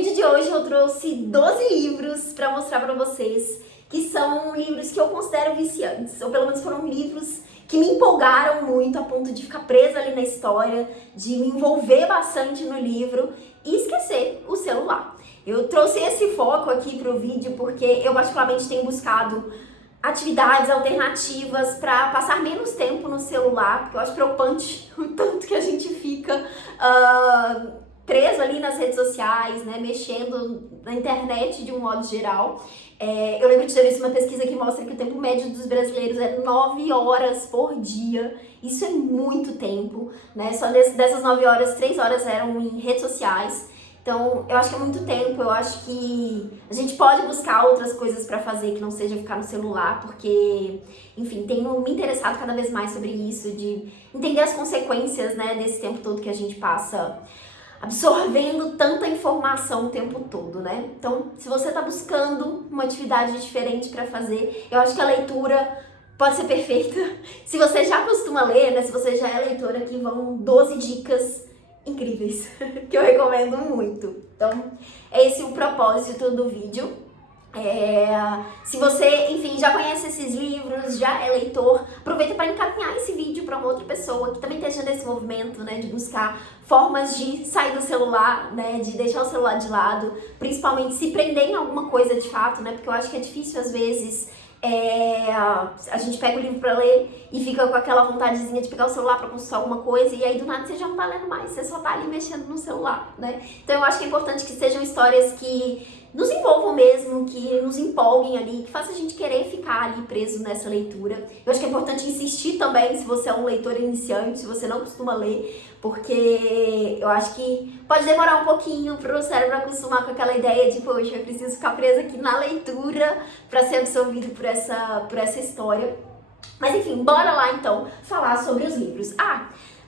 vídeo de hoje eu trouxe 12 livros para mostrar para vocês, que são livros que eu considero viciantes, ou pelo menos foram livros que me empolgaram muito a ponto de ficar presa ali na história, de me envolver bastante no livro e esquecer o celular. Eu trouxe esse foco aqui pro vídeo porque eu particularmente tenho buscado atividades alternativas para passar menos tempo no celular, porque eu acho preocupante o tanto que a gente fica preso ali nas redes sociais, né, mexendo na internet de um modo geral. Eu lembro de ter visto uma pesquisa que mostra que o tempo médio dos brasileiros é 9 horas por dia. Isso é muito tempo, né? Só dessas 9 horas, 3 horas eram em redes sociais. Então, eu acho que é muito tempo, eu acho que a gente pode buscar outras coisas pra fazer que não seja ficar no celular, porque, enfim, tenho me interessado cada vez mais sobre isso, de entender as consequências, né, desse tempo todo que a gente passa absorvendo tanta informação o tempo todo, né? Então, se você tá buscando uma atividade diferente pra fazer, eu acho que a leitura pode ser perfeita. Se você já costuma ler, né, se você já é leitora, aqui vão 12 dicas incríveis, que eu recomendo muito. Então, é esse o propósito do vídeo. Se você, enfim, já conhece esses livros, já é leitor, aproveita para encaminhar esse vídeo para uma outra pessoa que também esteja nesse movimento, né, de buscar formas de sair do celular, né, de deixar o celular de lado, principalmente se prender em alguma coisa de fato, né, porque eu acho que é difícil às vezes a gente pega o livro pra ler e fica com aquela vontadezinha de pegar o celular pra consultar alguma coisa e aí do nada você já não tá lendo mais, você só tá ali mexendo no celular, né? Então eu acho que é importante que sejam histórias que nos envolvam mesmo, que nos empolguem ali, que façam a gente querer ficar ali preso nessa leitura. Eu acho que é importante insistir também se você é um leitor iniciante, se você não costuma ler, porque eu acho que pode demorar um pouquinho pro cérebro acostumar com aquela ideia de, poxa, eu preciso ficar presa aqui na leitura para ser absorvido por essa história. Mas enfim, bora lá então falar sobre os livros.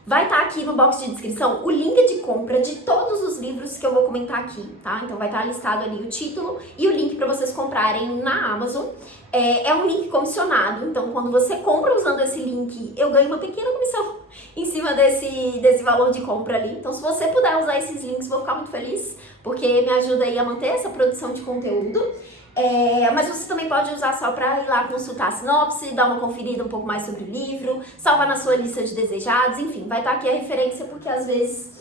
Vai estar aqui no box de descrição o link de compra de todos os livros que eu vou comentar aqui, tá? Então vai estar listado ali o título e o link para vocês comprarem na Amazon. É um link comissionado, então quando você compra usando esse link, eu ganho uma pequena comissão em cima desse valor de compra ali. Então se você puder usar esses links, vou ficar muito feliz, porque me ajuda aí a manter essa produção de conteúdo. Mas você também pode usar só para ir lá consultar a sinopse, dar uma conferida um pouco mais sobre o livro, salvar na sua lista de desejados, enfim, vai estar aqui a referência porque às vezes,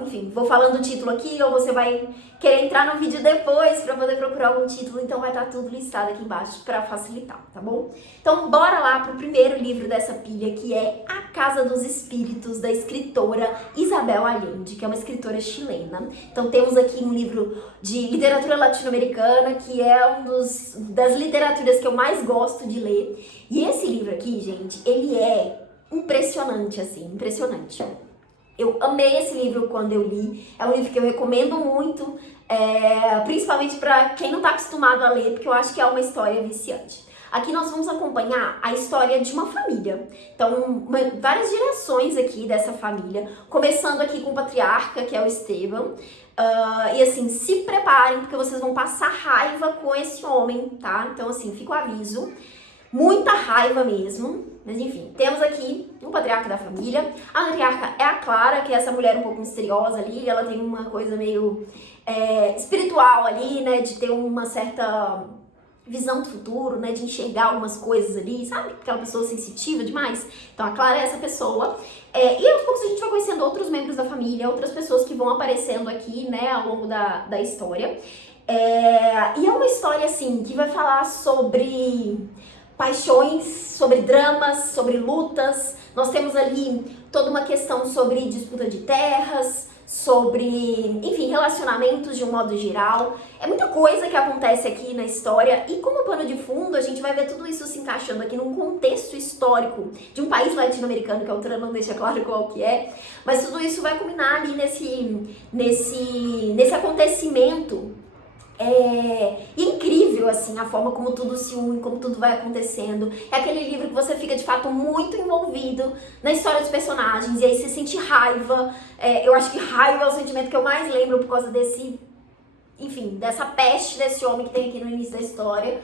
enfim, vou falando o título aqui ou você vai querer entrar no vídeo depois para poder procurar algum título, então vai estar tudo listado aqui embaixo para facilitar, tá bom? Então bora lá pro primeiro livro dessa pilha, que é A Casa dos Espíritos, da escritora Isabel Allende, que é uma escritora chilena. Então temos aqui um livro de literatura latino-americana, que é das literaturas que eu mais gosto de ler. E esse livro aqui, gente, ele é impressionante, assim, impressionante. Eu amei esse livro quando eu li, é um livro que eu recomendo muito, principalmente para quem não está acostumado a ler, porque eu acho que é uma história viciante. Aqui nós vamos acompanhar a história de uma família, então várias gerações aqui dessa família, começando aqui com o patriarca, que é o Esteban, e assim, se preparem porque vocês vão passar raiva com esse homem, tá? Então assim, fica o aviso, muita raiva mesmo. Mas enfim, temos aqui o patriarca da família. A matriarca é a Clara, que é essa mulher um pouco misteriosa ali. Ela tem uma coisa meio espiritual ali, né? De ter uma certa visão do futuro, né? De enxergar algumas coisas ali, sabe? Aquela pessoa sensitiva demais. Então a Clara é essa pessoa. E aos poucos a gente vai conhecendo outros membros da família, outras pessoas que vão aparecendo aqui, né? Ao longo da história. E é uma história, assim, que vai falar sobre paixões, sobre dramas, sobre lutas. Nós temos ali toda uma questão sobre disputa de terras, sobre, enfim, relacionamentos de um modo geral. É muita coisa que acontece aqui na história e como pano de fundo a gente vai ver tudo isso se encaixando aqui num contexto histórico de um país latino-americano, que a autora não deixa claro qual que é, mas tudo isso vai culminar ali nesse acontecimento. E incrível, assim, a forma como tudo se une, como tudo vai acontecendo. É aquele livro que você fica, de fato, muito envolvido na história dos personagens, e aí você sente raiva. Eu acho que raiva é o sentimento que eu mais lembro por causa dessa peste desse homem que tem aqui no início da história.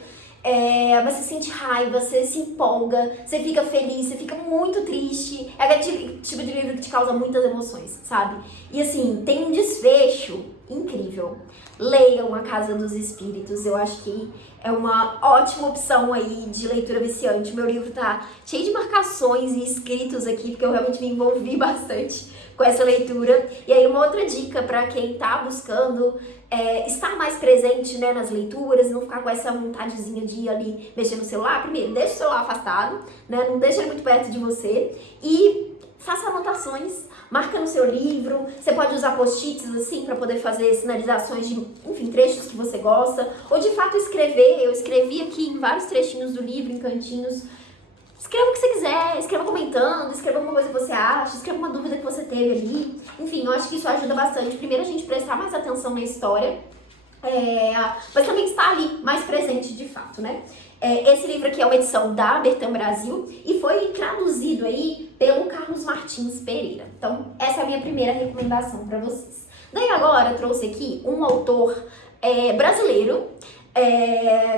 Mas você sente raiva, você se empolga, você fica feliz, você fica muito triste. É aquele tipo de livro que te causa muitas emoções, sabe? E assim, tem um desfecho incrível. incrível. Leiam A Casa dos Espíritos, eu acho que é uma ótima opção aí de leitura viciante. Meu livro tá cheio de marcações e escritos aqui, porque eu realmente me envolvi bastante com essa leitura. E aí uma outra dica para quem tá buscando estar mais presente, né, nas leituras, não ficar com essa vontadezinha de ir ali mexer no celular. Primeiro, deixa o celular afastado, né, não deixa ele muito perto de você e faça anotações, marca no seu livro. Você pode usar post-its assim para poder fazer sinalizações de, enfim, trechos que você gosta, ou de fato escrever. Eu escrevi aqui em vários trechinhos do livro, em cantinhos. Escreva o que você quiser, escreva comentando, escreva alguma coisa que você acha, escreva uma dúvida que você teve ali. Enfim, eu acho que isso ajuda bastante. Primeiro, a gente prestar mais atenção na história, mas também estar ali mais presente de fato, né? Esse livro aqui é uma edição da Bertrand Brasil e foi traduzido aí pelo Carlos Martins Pereira. Então, essa é a minha primeira recomendação para vocês. Daí agora, eu trouxe aqui um autor brasileiro,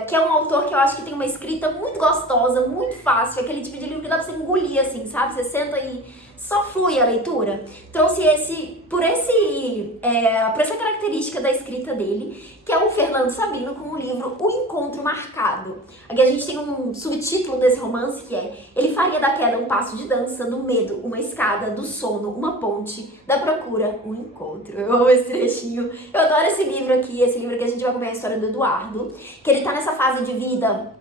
que é um autor que eu acho que tem uma escrita muito gostosa, muito fácil, aquele tipo de livro que dá pra você engolir assim, sabe? Você senta e só flui a leitura. Trouxe por essa característica da escrita dele, que é o Fernando Sabino com o livro O Encontro Marcado. Aqui a gente tem um subtítulo desse romance que é: ele faria da queda um passo de dança, do medo uma escada, do sono uma ponte, da procura um encontro. Eu amo esse trechinho. Eu adoro esse livro aqui a gente vai acompanhar a história do Eduardo, que ele tá nessa fase de vida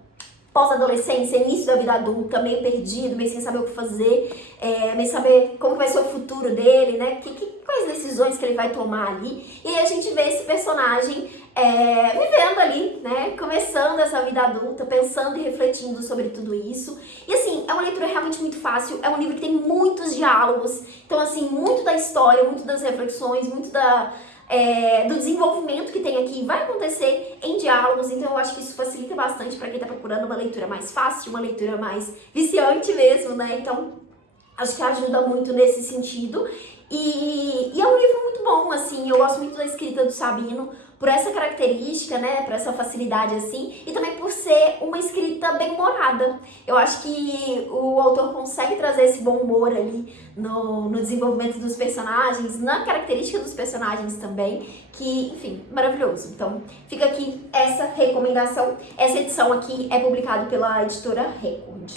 pós-adolescência, início da vida adulta, meio perdido, meio sem saber o que fazer, meio sem saber como vai ser o futuro dele, né? Quais decisões que ele vai tomar ali. E aí a gente vê esse personagem vivendo ali, né? Começando essa vida adulta, pensando e refletindo sobre tudo isso. E assim, é uma leitura realmente muito fácil, é um livro que tem muitos diálogos, então assim, muito da história, muito das reflexões, muito do desenvolvimento que tem aqui vai acontecer em diálogos, então eu acho que isso facilita bastante para quem está procurando uma leitura mais fácil, uma leitura mais viciante mesmo, né? Então, acho que ajuda muito nesse sentido. E é um livro muito bom, assim, eu gosto muito da escrita do Sabino, por essa característica, né, por essa facilidade, assim, e também por ser uma escrita bem humorada. Eu acho que o autor consegue trazer esse bom humor ali no desenvolvimento dos personagens, na característica dos personagens também, que, enfim, maravilhoso. Então, fica aqui essa recomendação. Essa edição aqui é publicada pela editora Record.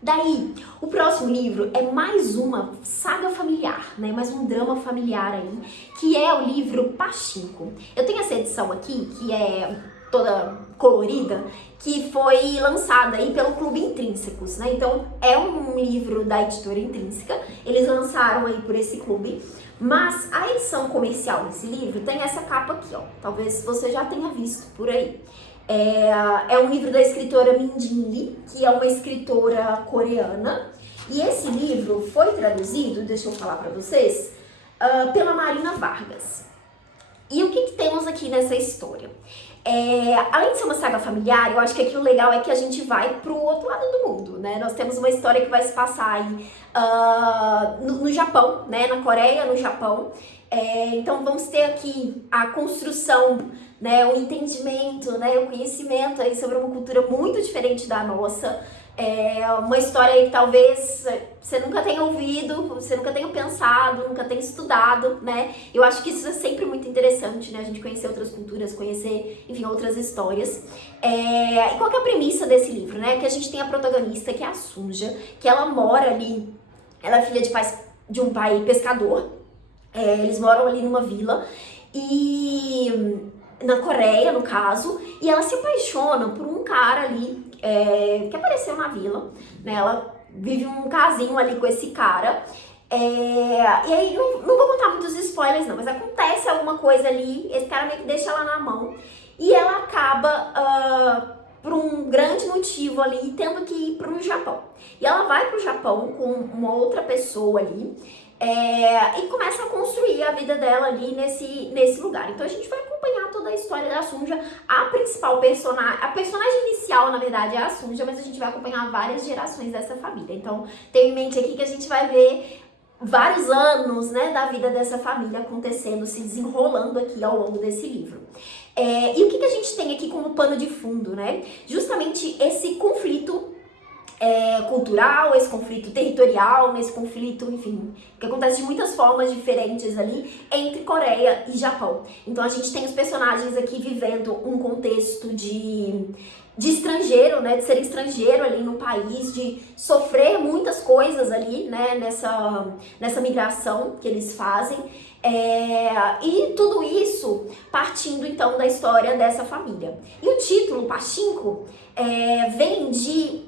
Daí, o próximo livro é mais uma saga familiar, né? Mais um drama familiar aí, que é o livro Pachinko. Eu tenho essa edição aqui, que é toda colorida, que foi lançada aí pelo Clube Intrínsecos, né? Então, é um livro da editora Intrínseca, eles lançaram aí por esse clube, mas a edição comercial desse livro tem essa capa aqui, ó. Talvez você já tenha visto por aí. É um livro da escritora Min Jin Lee, que é uma escritora coreana. E esse livro foi traduzido, deixa eu falar pra vocês, pela Marina Vargas. E o que temos aqui nessa história? Além de ser uma saga familiar, eu acho que aqui o legal é que a gente vai pro outro lado do mundo, né? Nós temos uma história que vai se passar aí no Japão, né? Na Coreia, no Japão. Então vamos ter aqui a construção, né? O entendimento, né? O conhecimento aí sobre uma cultura muito diferente da nossa. Uma história aí que talvez você nunca tenha ouvido, você nunca tenha pensado, nunca tenha estudado, né? Eu acho que isso é sempre muito interessante, né? A gente conhecer outras culturas, conhecer, enfim, outras histórias. E qual que é a premissa desse livro, né? Que a gente tem a protagonista, que é a Sunja, que ela mora ali, ela é filha de um pai pescador. Eles moram ali numa vila e na Coreia, no caso, e ela se apaixona por um cara ali que apareceu na vila, né? Ela vive um casinho ali com esse cara. E aí, não vou contar muitos spoilers não, mas acontece alguma coisa ali, esse cara meio que deixa ela na mão e ela acaba, por um grande motivo ali, tendo que ir pro Japão. E ela vai pro Japão com uma outra pessoa ali, e começa a construir a vida dela ali nesse lugar. Então a gente vai acompanhar toda a história da Sunja. A principal personagem, a personagem inicial, na verdade, é a Sunja, mas a gente vai acompanhar várias gerações dessa família. Então tenha em mente aqui que a gente vai ver vários anos, né, da vida dessa família acontecendo, se desenrolando aqui ao longo desse livro. E o que a gente tem aqui como pano de fundo, né? Justamente esse conflito cultural, esse conflito territorial, nesse conflito, enfim, que acontece de muitas formas diferentes ali entre Coreia e Japão. Então a gente tem os personagens aqui vivendo um contexto de estrangeiro, né, de ser estrangeiro ali no país, de sofrer muitas coisas ali, né, nessa migração que eles fazem. E tudo isso partindo então da história dessa família. E o título, Pachinko, vem de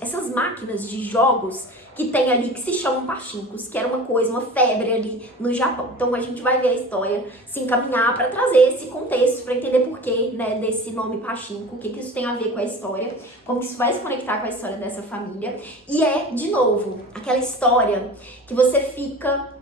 essas máquinas de jogos que tem ali, que se chamam pachinkos, que era uma coisa, uma febre ali no Japão. Então a gente vai ver a história se encaminhar para trazer esse contexto, para entender porquê, né, desse nome pachinko, o que isso tem a ver com a história, como que isso vai se conectar com a história dessa família. E de novo, aquela história que você fica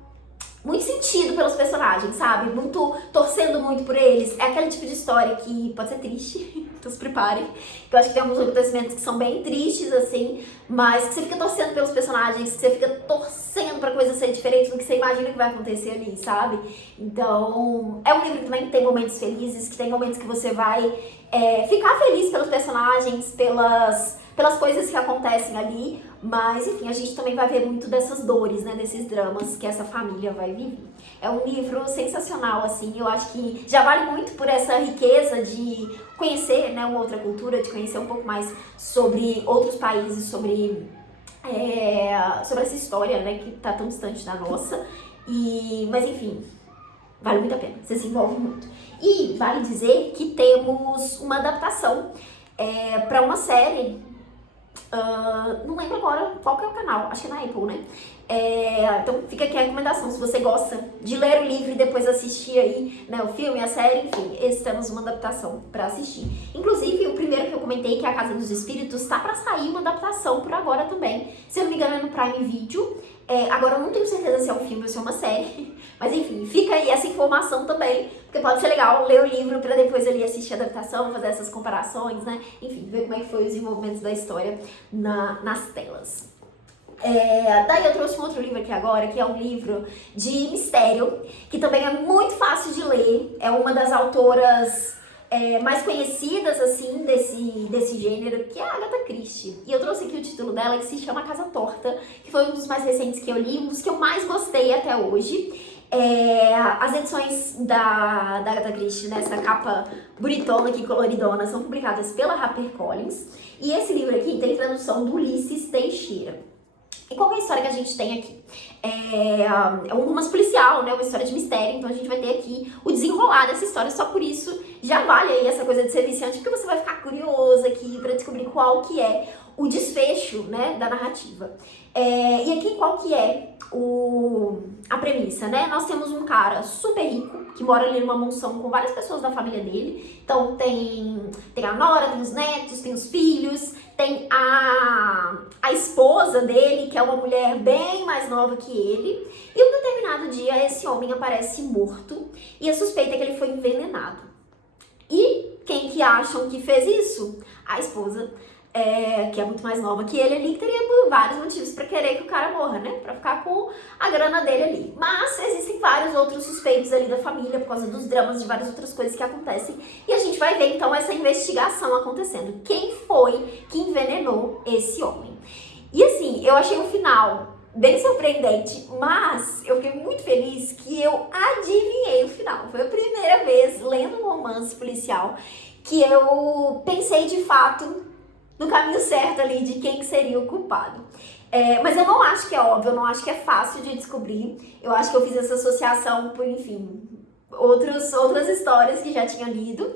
muito sentido pelos personagens, sabe? Muito torcendo muito por eles. É aquele tipo de história que pode ser triste, então se preparem. Eu acho que tem alguns acontecimentos que são bem tristes, assim, mas que você fica torcendo pelos personagens, que você fica torcendo pra coisa ser diferente do que você imagina que vai acontecer ali, sabe? Então, é um livro que também tem momentos felizes, que tem momentos que você vai ficar feliz pelos personagens, pelas coisas que acontecem ali, mas enfim, a gente também vai ver muito dessas dores, né, desses dramas que essa família vai viver. É um livro sensacional, assim, eu acho que já vale muito por essa riqueza de conhecer, né, uma outra cultura, de conhecer um pouco mais sobre outros países, sobre essa história, né, que tá tão distante da nossa, mas enfim, vale muito a pena, você se envolve muito. E vale dizer que temos uma adaptação para uma série. Não lembro agora qual que é o canal, acho que é na Apple, né? Então fica aqui a recomendação, se você gosta de ler o livro e depois assistir aí, né, o filme, a série, enfim, temos uma adaptação pra assistir. Inclusive, o primeiro que eu comentei, que é A Casa dos Espíritos, tá pra sair uma adaptação por agora também. Se eu não me engano, é no Prime Video. Agora eu não tenho certeza se é um filme ou se é uma série, mas enfim, fica aí essa informação também, porque pode ser legal ler o livro pra depois ali assistir a adaptação, fazer essas comparações, né? Enfim, ver como é que foi o desenvolvimento da história nas telas. Daí eu trouxe um outro livro aqui agora, que é um livro de mistério, que também é muito fácil de ler, é uma das autoras mais conhecidas, assim, desse gênero, que é a Agatha Christie. E eu trouxe aqui o título dela, que se chama Casa Torta, que foi um dos mais recentes que eu li, um dos que eu mais gostei até hoje. As edições da Agatha Christie, nessa capa bonitona aqui, coloridona, são publicadas pela HarperCollins. E esse livro aqui tem tradução do Ulisses Teixeira. E qual é a história que a gente tem aqui? É um romance policial, né? Uma história de mistério, então a gente vai ter aqui o desenrolar dessa história, só por isso já vale aí essa coisa de ser viciante, porque você vai ficar curioso aqui pra descobrir qual que é o desfecho, né, da narrativa. E aqui qual que é a premissa, né? Nós temos um cara super rico, que mora ali numa mansão com várias pessoas da família dele. Então tem a nora, tem os netos, tem os filhos, tem a esposa dele, que é uma mulher bem mais nova que ele. E um determinado dia esse homem aparece morto e a suspeita é que ele foi envenenado. E quem que acham que fez isso? A esposa, que é muito mais nova que ele ali, que teria por vários motivos pra querer que o cara morra, né? Pra ficar com a grana dele ali. Mas existem vários outros suspeitos ali da família por causa dos dramas, de várias outras coisas que acontecem. E a gente vai ver então essa investigação acontecendo. Quem foi que envenenou esse homem? E assim, eu achei o final bem surpreendente, mas eu fiquei muito feliz que eu adivinhei o final. Foi a primeira vez lendo um romance policial que eu pensei de fato no caminho certo ali de quem que seria o culpado. Mas eu não acho que é óbvio, eu não acho que é fácil de descobrir. Eu acho que eu fiz essa associação por, enfim, outras histórias que já tinha lido.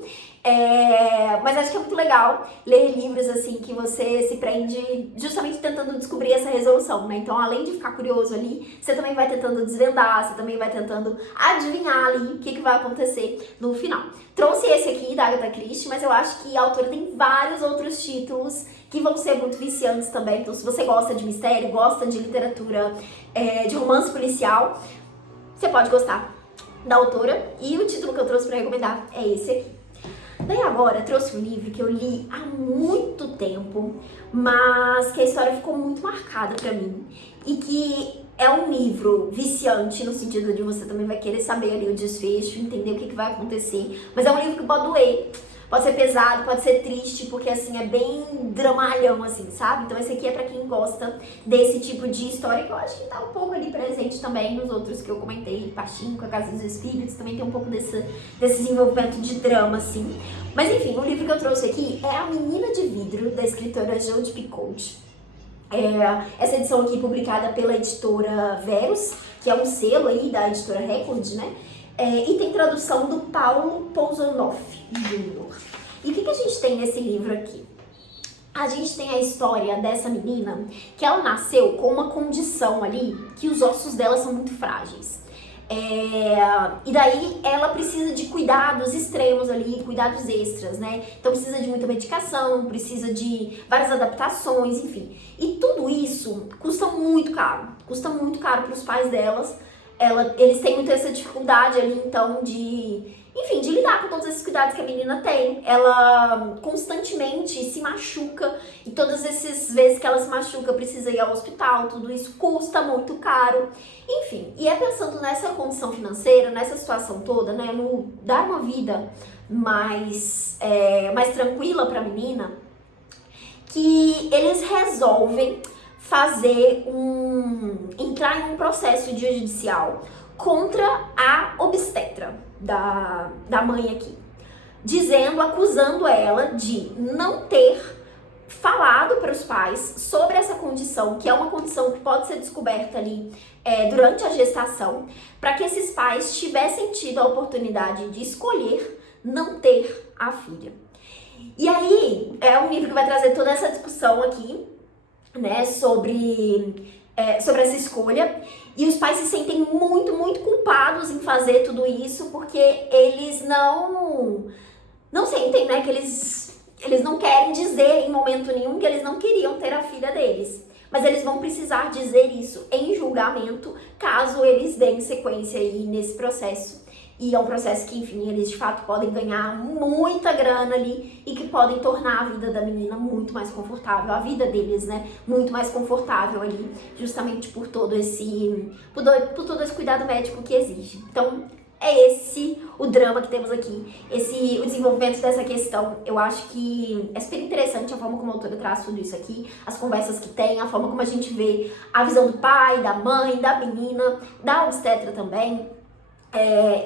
Mas acho que é muito legal ler livros assim que você se prende justamente tentando descobrir essa resolução, né? Então, além de ficar curioso ali, você também vai tentando desvendar, você também vai tentando adivinhar ali o que vai acontecer no final. Trouxe esse aqui da Agatha Christie, mas eu acho que a autora tem vários outros títulos que vão ser muito viciantes também. Então, se você gosta de mistério, gosta de literatura, de romance policial, você pode gostar da autora. E o título que eu trouxe para recomendar é esse aqui. Daí agora trouxe um livro que eu li há muito tempo, mas que a história ficou muito marcada pra mim. E que é um livro viciante, no sentido de você também vai querer saber ali o desfecho, entender o que vai acontecer. Mas é um livro que pode doer, pode ser pesado, pode ser triste, porque assim, é bem dramalhão, assim, sabe? Então esse aqui é pra quem gosta desse tipo de história, que eu acho que tá um pouco ali presente também nos outros que eu comentei, Pachinko, A Casa dos Espíritos, também tem um pouco desse desenvolvimento de drama, assim. Mas enfim, o livro que eu trouxe aqui é A Menina de Vidro, da escritora Jodi Picoult. Essa edição aqui publicada pela editora Verus, que é um selo aí da editora Record, né? E tem tradução do Paulo Pousonoff Jr. E o que a gente tem nesse livro aqui? A gente tem a história dessa menina que ela nasceu com uma condição ali que os ossos dela são muito frágeis. E daí ela precisa de cuidados extremos ali, cuidados extras, né? Então precisa de muita medicação, precisa de várias adaptações, enfim. E tudo isso custa muito caro para os pais delas. Eles têm muita essa dificuldade ali, então, de lidar com todos esses cuidados que a menina tem. Ela constantemente se machuca e todas essas vezes que ela se machuca precisa ir ao hospital, tudo isso custa muito caro. Enfim, e é pensando nessa condição financeira, nessa situação toda, né, no dar uma vida mais tranquila pra menina, que eles resolvem entrar em um processo judicial contra a obstetra da mãe aqui, acusando ela de não ter falado para os pais sobre essa condição, que é uma condição que pode ser descoberta ali durante a gestação, para que esses pais tivessem tido a oportunidade de escolher não ter a filha. E aí, é um livro que vai trazer toda essa discussão aqui, né, sobre essa escolha, e os pais se sentem muito, muito culpados em fazer tudo isso, porque eles não sentem, né, que eles não querem dizer em momento nenhum que eles não queriam ter a filha deles, mas eles vão precisar dizer isso em julgamento, caso eles deem sequência aí nesse processo. E é um processo que, enfim, eles de fato podem ganhar muita grana ali e que podem tornar a vida da menina muito mais confortável, a vida deles, né, muito mais confortável ali, justamente por todo esse cuidado médico que exige. Então, é esse o drama que temos aqui, o desenvolvimento dessa questão. Eu acho que é super interessante a forma como a autora traz tudo isso aqui, as conversas que tem, a forma como a gente vê a visão do pai, da mãe, da menina, da obstetra também.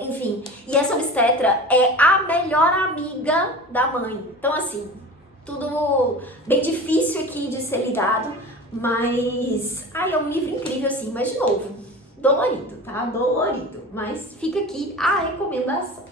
Enfim, e essa obstetra é a melhor amiga da mãe. Então, assim, tudo bem difícil aqui de ser lidado, mas... é um livro incrível, assim, mas de novo, dolorido, tá? Dolorido, mas fica aqui a recomendação.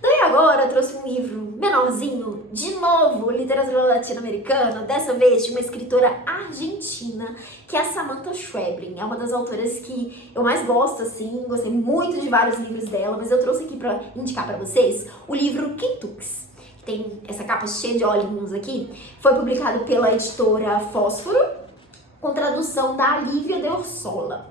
Daí agora eu trouxe um livro menorzinho, de novo, literatura latino-americana, dessa vez de uma escritora argentina, que é a Samantha Schweblin. É uma das autoras que eu mais gosto, assim, gostei muito de vários livros dela, mas eu trouxe aqui pra indicar pra vocês o livro Quentux, que tem essa capa cheia de olhinhos aqui. Foi publicado pela editora Fósforo, com tradução da Lívia de Orsola.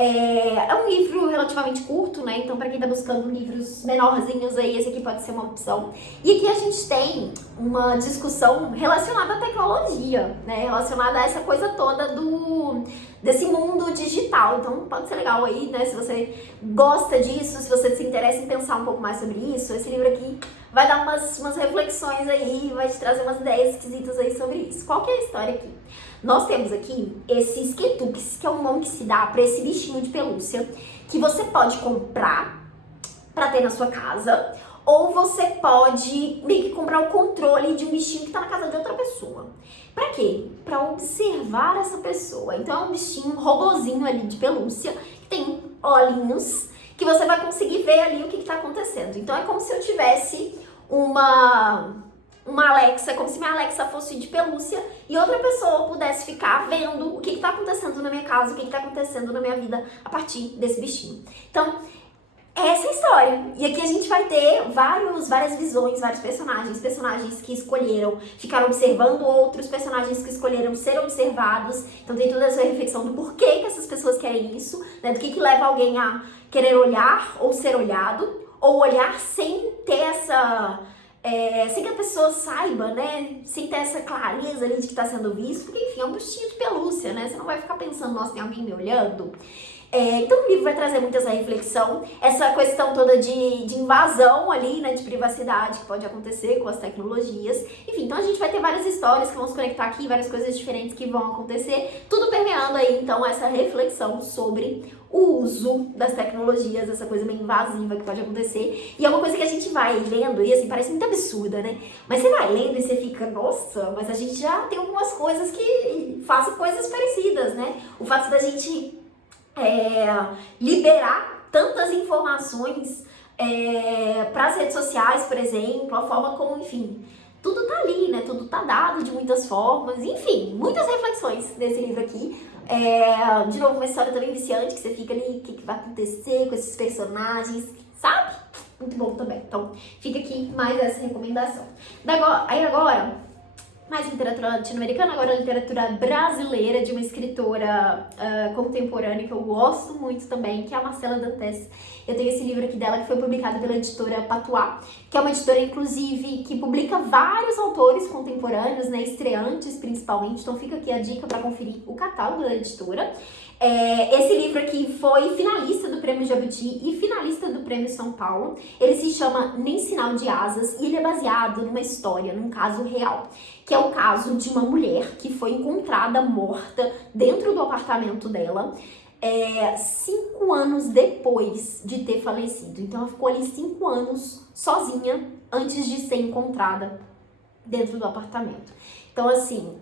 É um livro relativamente curto, né? Então, para quem tá buscando livros menorzinhos aí, esse aqui pode ser uma opção. E aqui a gente tem uma discussão relacionada à tecnologia, né? Relacionada a essa coisa toda desse mundo digital. Então, pode ser legal aí, né? Se você gosta disso, se você se interessa em pensar um pouco mais sobre isso, esse livro aqui vai dar umas reflexões aí, vai te trazer umas ideias esquisitas aí sobre isso. Qual que é a história aqui? Nós temos aqui esses Quentux, que é um nome que se dá para esse bichinho de pelúcia, que você pode comprar para ter na sua casa, ou você pode meio que comprar o controle de um bichinho que tá na casa de outra pessoa. Pra quê? Pra observar essa pessoa. Então é um bichinho, um robozinho ali de pelúcia, que tem olhinhos, que você vai conseguir ver ali o que tá acontecendo. Então é como se eu tivesse uma Alexa, como se minha Alexa fosse de pelúcia e outra pessoa pudesse ficar vendo o que tá acontecendo na minha casa, o que tá acontecendo na minha vida a partir desse bichinho. Então, essa é a história. E aqui a gente vai ter várias visões, vários personagens que escolheram ficar observando outros, personagens que escolheram ser observados. Então tem toda essa reflexão do porquê que essas pessoas querem isso, né? Do que leva alguém a querer olhar ou ser olhado, ou olhar sem ter sem que a pessoa saiba, né? Sem ter essa clareza ali de que tá sendo visto, porque enfim, é um bichinho de pelúcia, né? Você não vai ficar pensando, nossa, tem alguém me olhando. Então o livro vai trazer muito essa reflexão, essa questão toda de invasão ali, né, de privacidade que pode acontecer com as tecnologias. Enfim, então a gente vai ter várias histórias que vão se conectar aqui, várias coisas diferentes que vão acontecer, tudo permeando aí então essa reflexão sobre o uso das tecnologias, essa coisa meio invasiva que pode acontecer. E é uma coisa que a gente vai lendo e assim, parece muito absurda, né? Mas você vai lendo e você fica, nossa, mas a gente já tem algumas coisas que fazem coisas parecidas, né? O fato da gente liberar tantas informações para as redes sociais, por exemplo, a forma como, enfim, tudo tá ali, né? Tudo tá dado de muitas formas, enfim, muitas reflexões nesse livro aqui. De novo, uma história também viciante, que você fica ali, o que vai acontecer com esses personagens, sabe? Muito bom também. Então, fica aqui mais essa recomendação. Aí agora, mais literatura latino-americana, agora literatura brasileira, de uma escritora contemporânea que eu gosto muito também, que é a Marcela Dantes. Eu tenho esse livro aqui dela, que foi publicado pela editora Patuá, que é uma editora, inclusive, que publica vários autores contemporâneos, né, estreantes principalmente. Então fica aqui a dica para conferir o catálogo da editora. Esse livro aqui foi finalista do Prêmio Jabuti e finalista do Prêmio São Paulo. Ele se chama Nem Sinal de Asas e ele é baseado numa história, num caso real, que é o caso de uma mulher que foi encontrada morta dentro do apartamento dela 5 anos depois de ter falecido. Então ela ficou ali 5 anos sozinha antes de ser encontrada dentro do apartamento. Então, assim,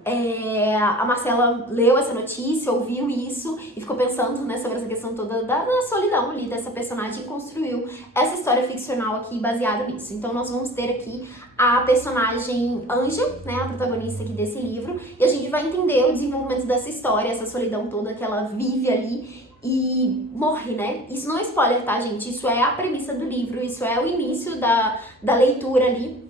a Marcela leu essa notícia, ouviu isso e ficou pensando, né, sobre essa questão toda da solidão ali dessa personagem e construiu essa história ficcional aqui baseada nisso. Então, nós vamos ter aqui a personagem Anja, né, a protagonista aqui desse livro, e a gente vai entender o desenvolvimento dessa história, essa solidão toda que ela vive ali e morre, né? Isso não é spoiler, tá, gente? Isso é a premissa do livro, isso é o início da leitura ali.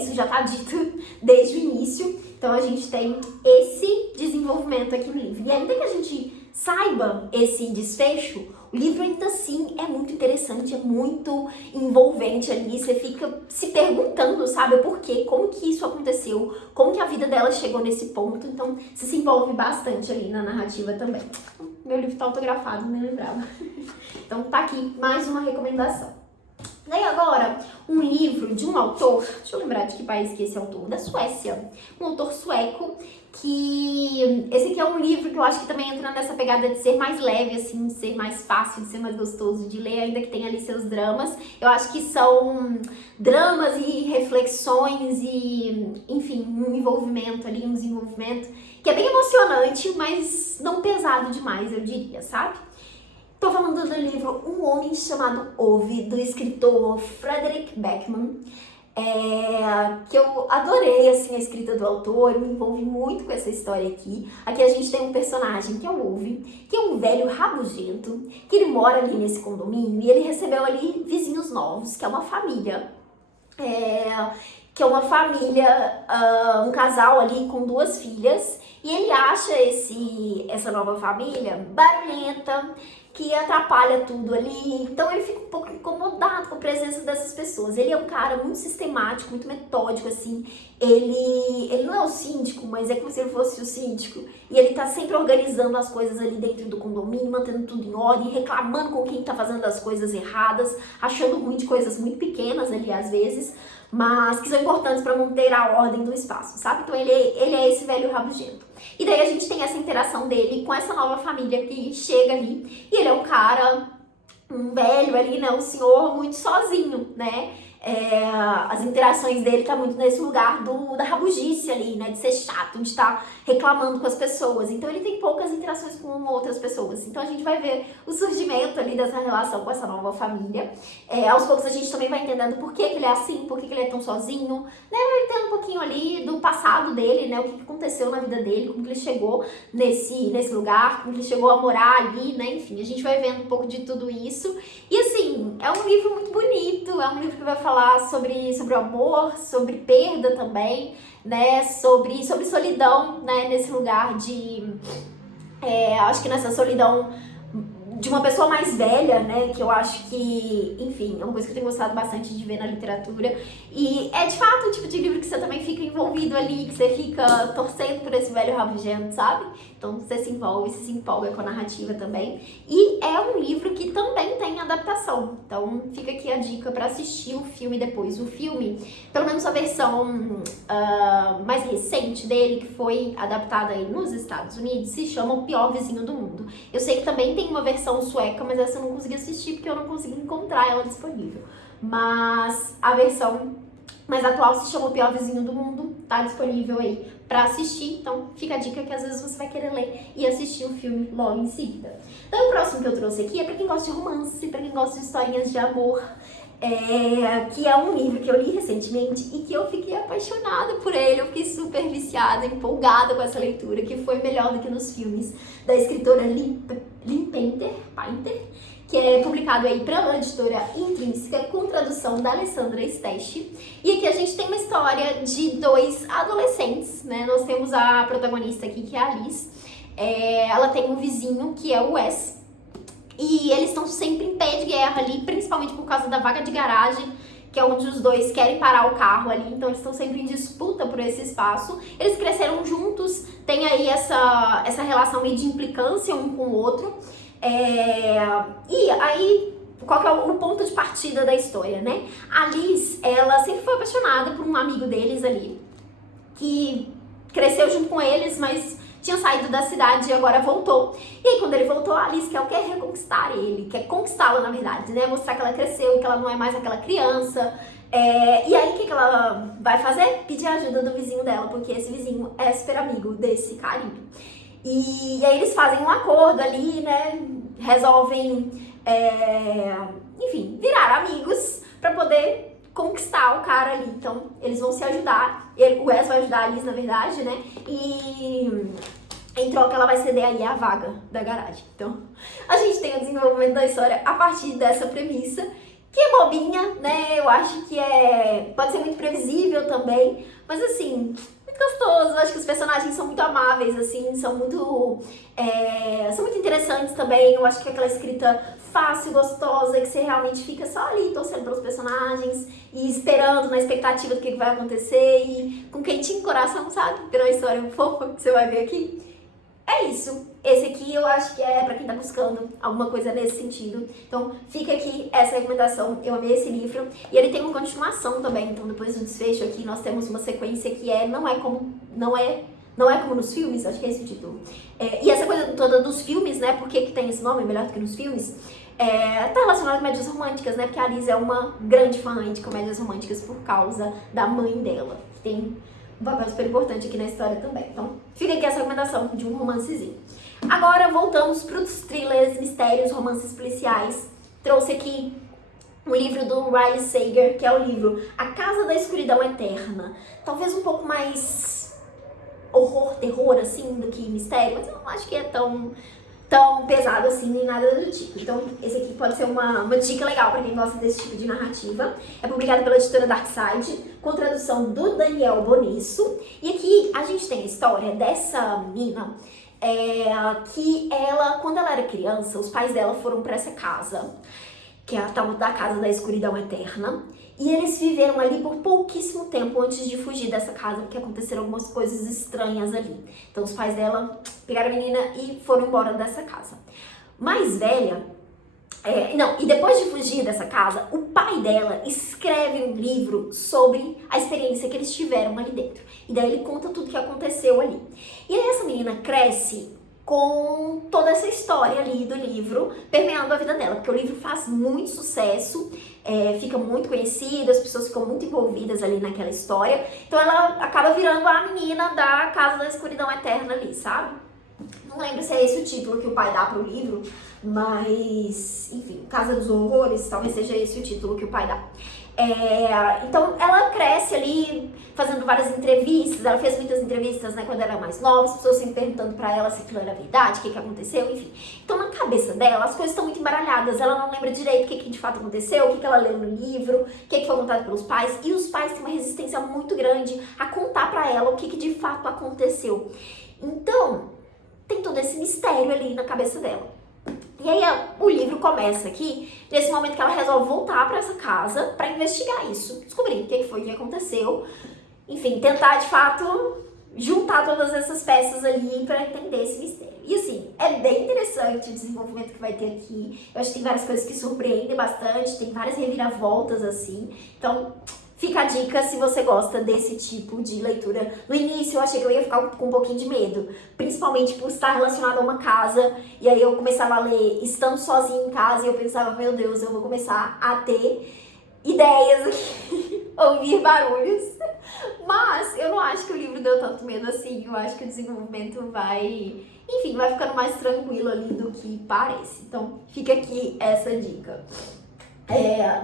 Isso já tá dito desde o início, então a gente tem esse desenvolvimento aqui no livro. E ainda que a gente saiba esse desfecho, o livro ainda assim é muito interessante, é muito envolvente ali, você fica se perguntando, sabe, por quê, como que isso aconteceu, como que a vida dela chegou nesse ponto, então você se envolve bastante ali na narrativa também. Meu livro tá autografado, nem lembrava. Então tá aqui mais uma recomendação. Daí agora, um livro de um autor, deixa eu lembrar de que país que é esse autor, da Suécia, um autor sueco, que esse aqui é um livro que eu acho que também entra nessa pegada de ser mais leve, assim, de ser mais fácil, de ser mais gostoso de ler, ainda que tenha ali seus dramas. Eu acho que são dramas e reflexões e, enfim, um envolvimento ali, um desenvolvimento que é bem emocionante, mas não pesado demais, eu diria, sabe? Tô falando do livro Um Homem Chamado Ove, do escritor Frederick Backman, que eu adorei, assim, a escrita do autor, eu me envolvi muito com essa história aqui. Aqui a gente tem um personagem que é o Ove, que é um velho rabugento, que ele mora ali nesse condomínio e ele recebeu ali vizinhos novos, que é uma família, um casal ali com 2 filhas, e ele acha essa nova família barulhenta, que atrapalha tudo ali, então ele fica um pouco incomodado com a presença dessas pessoas. Ele é um cara muito sistemático, muito metódico, assim, ele não é o síndico, mas é como se ele fosse o síndico, e ele tá sempre organizando as coisas ali dentro do condomínio, mantendo tudo em ordem, reclamando com quem tá fazendo as coisas erradas, achando ruim de coisas muito pequenas ali às vezes, mas que são importantes para manter a ordem do espaço, sabe? Então ele é esse velho rabugento. E daí a gente tem essa interação dele com essa nova família que chega ali, e ele é um cara, um velho ali, né, um senhor muito sozinho, né? As interações dele tá muito nesse lugar da rabugice ali, né, de ser chato, de estar reclamando com as pessoas. Então ele tem poucas interações com outras pessoas. Então a gente vai ver o surgimento ali dessa relação com essa nova família. Aos poucos a gente também vai entendendo por que ele é assim, por que ele é tão sozinho, né? Vai ter um pouquinho ali do passado dele, né, o que aconteceu na vida dele, como que ele chegou nesse lugar, como que ele chegou a morar ali, né, enfim, a gente vai vendo um pouco de tudo isso. E assim, é um livro muito bonito, é um livro que vai falar sobre o amor, sobre perda também, né, sobre solidão, né, nesse lugar de, acho que nessa solidão de uma pessoa mais velha, né, que eu acho que, enfim, é uma coisa que eu tenho gostado bastante de ver na literatura, e é de fato o tipo de livro que você também fica envolvido ali, que você fica torcendo por esse velho rabugento, sabe? Então Então você se envolve, você se empolga com a narrativa também. E é um livro que também tem adaptação. Então fica aqui a dica para assistir o filme depois. O filme, pelo menos a versão mais recente dele, que foi adaptada aí nos Estados Unidos, se chama O Pior Vizinho do Mundo. Eu sei que também tem uma versão sueca, mas essa eu não consegui assistir porque eu não consegui encontrar ela disponível. Mas a versão mais atual se chama O Pior Vizinho do Mundo, tá disponível aí pra assistir, então fica a dica que às vezes você vai querer ler e assistir o filme logo em seguida. Então o próximo que eu trouxe aqui é pra quem gosta de romance, pra quem gosta de historinhas de amor, que é um livro que eu li recentemente e que eu fiquei apaixonada por ele, eu fiquei super viciada, empolgada com essa leitura, que foi Melhor do que nos Filmes, da escritora Lynn Painter, que é publicado aí pela editora Intrínseca, com tradução da Alessandra Steschi. E aqui a gente tem uma história de dois adolescentes, né? Nós temos a protagonista aqui, que é a Liz. Ela tem um vizinho, que é o Wes. E eles estão sempre em pé de guerra ali, principalmente por causa da vaga de garagem, que é onde os dois querem parar o carro ali, então eles estão sempre em disputa por esse espaço. Eles cresceram juntos, tem aí essa relação meio de implicância um com o outro. E aí, qual que é o ponto de partida da história, né? A Liz, ela sempre foi apaixonada por um amigo deles ali, que cresceu junto com eles, mas tinha saído da cidade e agora voltou. E aí, quando ele voltou, a Liz quer reconquistar ele, quer conquistá-lo, na verdade, né? Mostrar que ela cresceu, que ela não é mais aquela criança. E aí, o que ela vai fazer? Pedir ajuda do vizinho dela, porque esse vizinho é super amigo desse carinho. E aí eles fazem um acordo ali, né? Resolvem, enfim, virar amigos pra poder conquistar o cara ali. Então, eles vão se ajudar. O Wes vai ajudar a Liz, na verdade, né? E em troca, ela vai ceder aí a vaga da garagem. Então, a gente tem o desenvolvimento da história a partir dessa premissa, que é bobinha, né? Eu acho que pode ser muito previsível também, mas assim, muito gostoso. Eu acho que os personagens são muito amáveis, assim, são muito interessantes também. Eu acho que é aquela escrita fácil, gostosa, que você realmente fica só ali torcendo pelos personagens e esperando na expectativa do que vai acontecer e com quentinho no coração, sabe? Pela história fofa que você vai ver aqui. É isso. Esse aqui eu acho que é pra quem tá buscando alguma coisa nesse sentido. Então fica aqui essa recomendação. Eu amei esse livro. E ele tem uma continuação também. Então depois do desfecho aqui nós temos uma sequência que não é como nos filmes, acho que é esse o título. E essa coisa toda dos filmes, né? Por que tem esse nome, Melhor do que nos Filmes? Tá relacionado a comédias românticas, né? Porque a Liz é uma grande fã de comédias românticas por causa da mãe dela, que tem um papel super importante aqui na história também. Então, fica aqui essa recomendação de um romancezinho. Agora, voltamos para os thrillers, mistérios, romances policiais. Trouxe aqui um livro do Riley Sager, que é o livro A Casa da Escuridão Eterna. Talvez um pouco mais horror, terror, assim, do que mistério, mas eu não acho que é tão pesado assim, nem nada do tipo. Então, esse aqui pode ser uma dica legal para quem gosta desse tipo de narrativa. É publicado pela editora Darkside, com tradução do Daniel Bonesso. E aqui a gente tem a história dessa menina, que ela, quando ela era criança, os pais dela foram para essa casa, que é a tal da Casa da Escuridão Eterna. E eles viveram ali por pouquíssimo tempo antes de fugir dessa casa, porque aconteceram algumas coisas estranhas ali. Então os pais dela pegaram a menina e foram embora dessa casa. Mais velha, e depois de fugir dessa casa, o pai dela escreve um livro sobre a experiência que eles tiveram ali dentro. E daí ele conta tudo que aconteceu ali. E aí essa menina cresce com toda essa história ali do livro permeando a vida dela, porque o livro faz muito sucesso, fica muito conhecido, as pessoas ficam muito envolvidas ali naquela história, então ela acaba virando a menina da Casa da Escuridão Eterna ali, sabe? Não lembro se é esse o título que o pai dá pro livro, mas, enfim, Casa dos Horrores, talvez seja esse o título que o pai dá. Então ela cresce ali fazendo várias entrevistas, ela fez muitas entrevistas, né, quando era mais nova, as pessoas sempre perguntando pra ela se aquilo era verdade, o que aconteceu, enfim. Então na cabeça dela as coisas estão muito embaralhadas, ela não lembra direito o que de fato aconteceu, o que ela leu no livro, o que foi contado pelos pais, e os pais têm uma resistência muito grande a contar pra ela o que de fato aconteceu. Então tem todo esse mistério ali na cabeça dela. E aí o livro começa aqui, nesse momento que ela resolve voltar para essa casa para investigar isso, descobrir o que foi que aconteceu, enfim, tentar de fato juntar todas essas peças ali pra entender esse mistério. E assim, é bem interessante o desenvolvimento que vai ter aqui. Eu acho que tem várias coisas que surpreendem bastante, tem várias reviravoltas assim. Então, fica a dica se você gosta desse tipo de leitura. No início eu achei que eu ia ficar com um pouquinho de medo, principalmente por estar relacionado a uma casa. E aí eu começava a ler estando sozinha em casa e eu pensava, meu Deus, eu vou começar a ter ideias aqui, ouvir barulhos. Mas eu não acho que o livro deu tanto medo assim. Eu acho que o desenvolvimento vai, enfim, vai ficando mais tranquilo ali do que parece. Então fica aqui essa dica.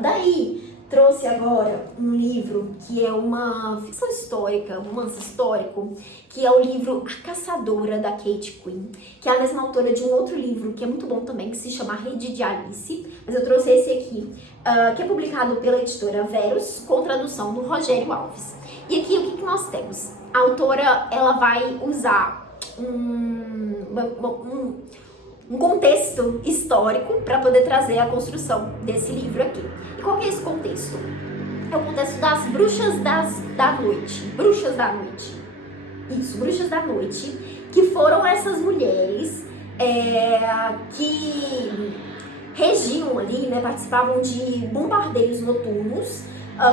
Daí trouxe agora um livro que é uma ficção histórica, um romance histórico, que é o livro A Caçadora, da Kate Quinn, que é a mesma autora de um outro livro que é muito bom também, que se chama A Rede de Alice, mas eu trouxe esse aqui, que é publicado pela editora Verus, com tradução do Rogério Alves. E aqui o que nós temos? A autora, ela vai usar um contexto histórico para poder trazer a construção desse livro aqui. E qual que é esse contexto? É o contexto das bruxas da noite. Bruxas da noite. Isso, bruxas da noite, que foram essas mulheres que regiam ali, né, participavam de bombardeios noturnos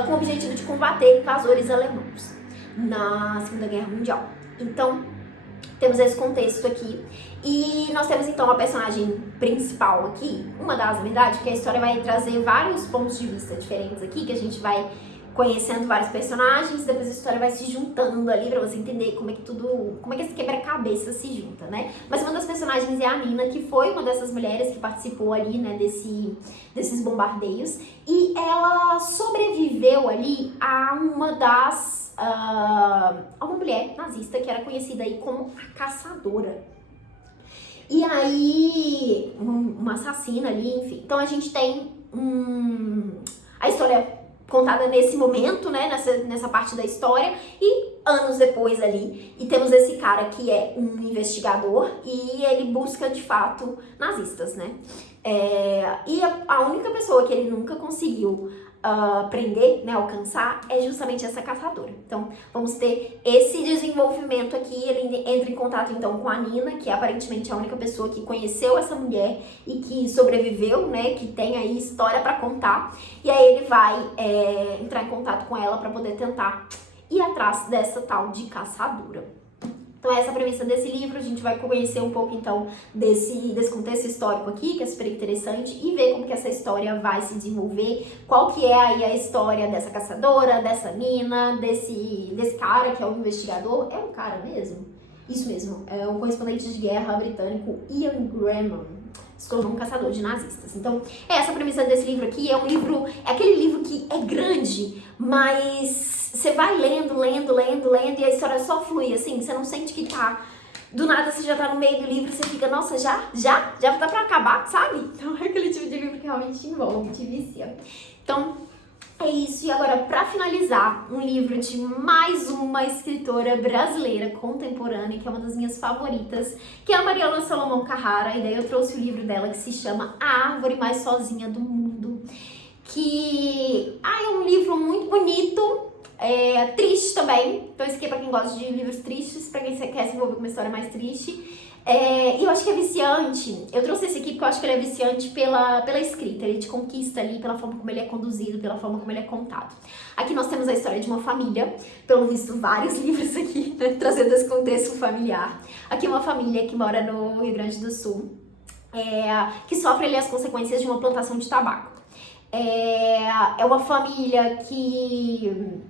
com o objetivo de combater invasores alemãos na Segunda Guerra Mundial. Então, temos esse contexto aqui. E nós temos então a personagem principal aqui, uma das, na verdade, porque a história vai trazer vários pontos de vista diferentes aqui, que a gente vai conhecendo vários personagens, depois a história vai se juntando ali pra você entender como é que esse quebra-cabeça se junta, né? Mas uma das personagens é a Nina, que foi uma dessas mulheres que participou ali, né, desses bombardeios, e ela sobreviveu ali a uma mulher nazista que era conhecida aí como a Caçadora. E aí, uma assassina ali, enfim. Então a gente tem a história contada nesse momento, né, nessa parte da história, e anos depois ali, e temos esse cara que é um investigador e ele busca de fato nazistas, né, e a única pessoa que ele nunca conseguiu prender, né, alcançar, é justamente essa caçadora. Então, vamos ter esse desenvolvimento aqui. Ele entra em contato então com a Nina, que é aparentemente a única pessoa que conheceu essa mulher e que sobreviveu, né, que tem aí história pra contar. E aí ele vai entrar em contato com ela pra poder tentar ir atrás dessa tal de caçadora. Então essa é a premissa desse livro. A gente vai conhecer um pouco então desse contexto histórico aqui, que é super interessante, e ver como que essa história vai se desenvolver, qual que é aí a história dessa caçadora, dessa Nina, desse cara que é o investigador. É um cara mesmo? Isso mesmo, é o correspondente de guerra britânico Ian Graham, se tornou um caçador de nazistas. Então, essa a premissa desse livro aqui. É um livro, é aquele livro que é grande, mas você vai lendo, e a história só flui, assim, você não sente que tá... Do nada você já tá no meio do livro e você fica, nossa, já tá pra acabar, sabe? Então é aquele tipo de livro que realmente te envolve, te vicia. Então, é isso. E agora, pra finalizar, um livro de mais uma escritora brasileira contemporânea, que é uma das minhas favoritas, que é a Mariana Salomão Carrara. E daí eu trouxe o livro dela que se chama A Árvore Mais Sozinha do Mundo, que é um livro muito bonito, triste também. Então esse aqui é pra quem gosta de livros tristes, pra quem quer se envolver com uma história mais triste. E eu acho que é viciante. Eu trouxe esse aqui porque eu acho que ele é viciante pela escrita. Ele te conquista ali pela forma como ele é conduzido, pela forma como ele é contado. Aqui nós temos a história de uma família, pelo visto vários livros aqui, né, trazendo esse contexto familiar. Aqui uma família que mora no Rio Grande do Sul, que sofre ali as consequências de uma plantação de tabaco. É uma família que...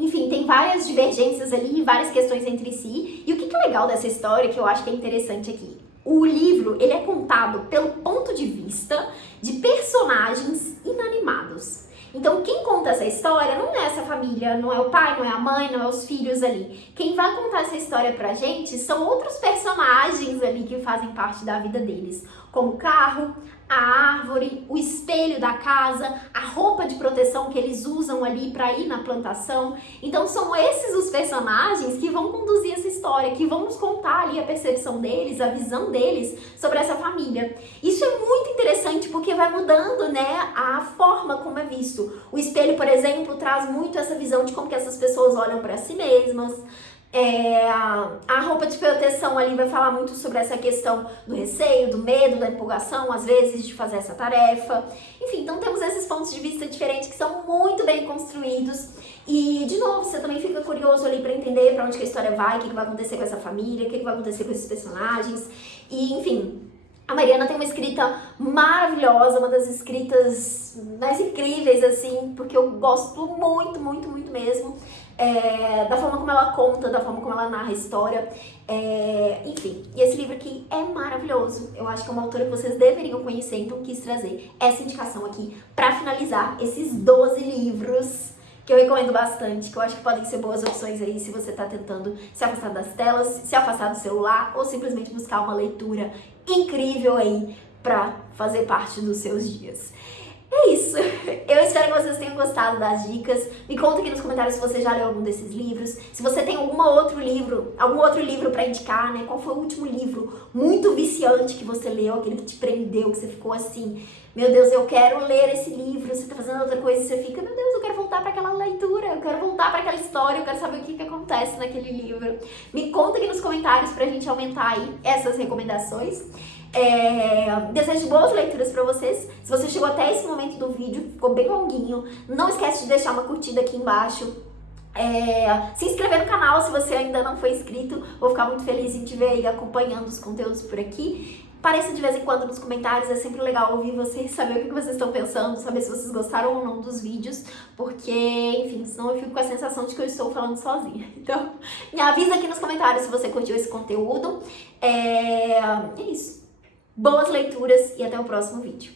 Enfim, tem várias divergências ali, várias questões entre si. E o que é legal dessa história, que eu acho que é interessante aqui? O livro, ele é contado pelo ponto de vista de personagens inanimados. Então, quem conta essa história não é essa família, não é o pai, não é a mãe, não é os filhos ali. Quem vai contar essa história pra gente são outros personagens ali que fazem parte da vida deles. Como o carro, a árvore, o espelho da casa, a roupa de proteção que eles usam ali para ir na plantação. Então são esses os personagens que vão conduzir essa história, que vão nos contar ali a percepção deles, a visão deles sobre essa família. Isso é muito interessante porque vai mudando, né, a forma como é visto. O espelho, por exemplo, traz muito essa visão de como que essas pessoas olham para si mesmas. A roupa de proteção ali vai falar muito sobre essa questão do receio, do medo, da empolgação, às vezes, de fazer essa tarefa. Enfim, então temos esses pontos de vista diferentes que são muito bem construídos. E, de novo, você também fica curioso ali pra entender pra onde que a história vai, o que vai acontecer com essa família, o que vai acontecer com esses personagens. E, enfim, a Mariana tem uma escrita maravilhosa, uma das escritas mais incríveis, assim, porque eu gosto muito, muito, muito mesmo. Da forma como ela conta, da forma como ela narra a história, enfim. E esse livro aqui é maravilhoso. Eu acho que é uma autora que vocês deveriam conhecer, então quis trazer essa indicação aqui pra finalizar esses 12 livros que eu recomendo bastante, que eu acho que podem ser boas opções aí se você tá tentando se afastar das telas, se afastar do celular ou simplesmente buscar uma leitura incrível aí pra fazer parte dos seus dias. É isso. Eu espero que vocês tenham gostado das dicas. Me conta aqui nos comentários se você já leu algum desses livros. Se você tem algum outro livro pra indicar, né? Qual foi o último livro muito viciante que você leu, aquele que te prendeu, que você ficou assim, meu Deus, eu quero ler esse livro. Você tá fazendo outra coisa e você fica, meu Deus, eu quero voltar pra aquela leitura, eu quero voltar pra aquela história, eu quero saber o que acontece naquele livro. Me conta aqui nos comentários pra gente aumentar aí essas recomendações. Desejo boas leituras pra vocês. Se você chegou até esse momento do vídeo, ficou bem longuinho, não esquece de deixar uma curtida aqui embaixo. Se inscrever no canal se você ainda não foi inscrito. Vou ficar muito feliz em te ver aí acompanhando os conteúdos por aqui. Apareça de vez em quando nos comentários, é sempre legal ouvir vocês, saber o que vocês estão pensando, saber se vocês gostaram ou não dos vídeos, porque, enfim, senão eu fico com a sensação de que eu estou falando sozinha. Então, me avisa aqui nos comentários se você curtiu esse conteúdo. É isso. Boas leituras e até o próximo vídeo.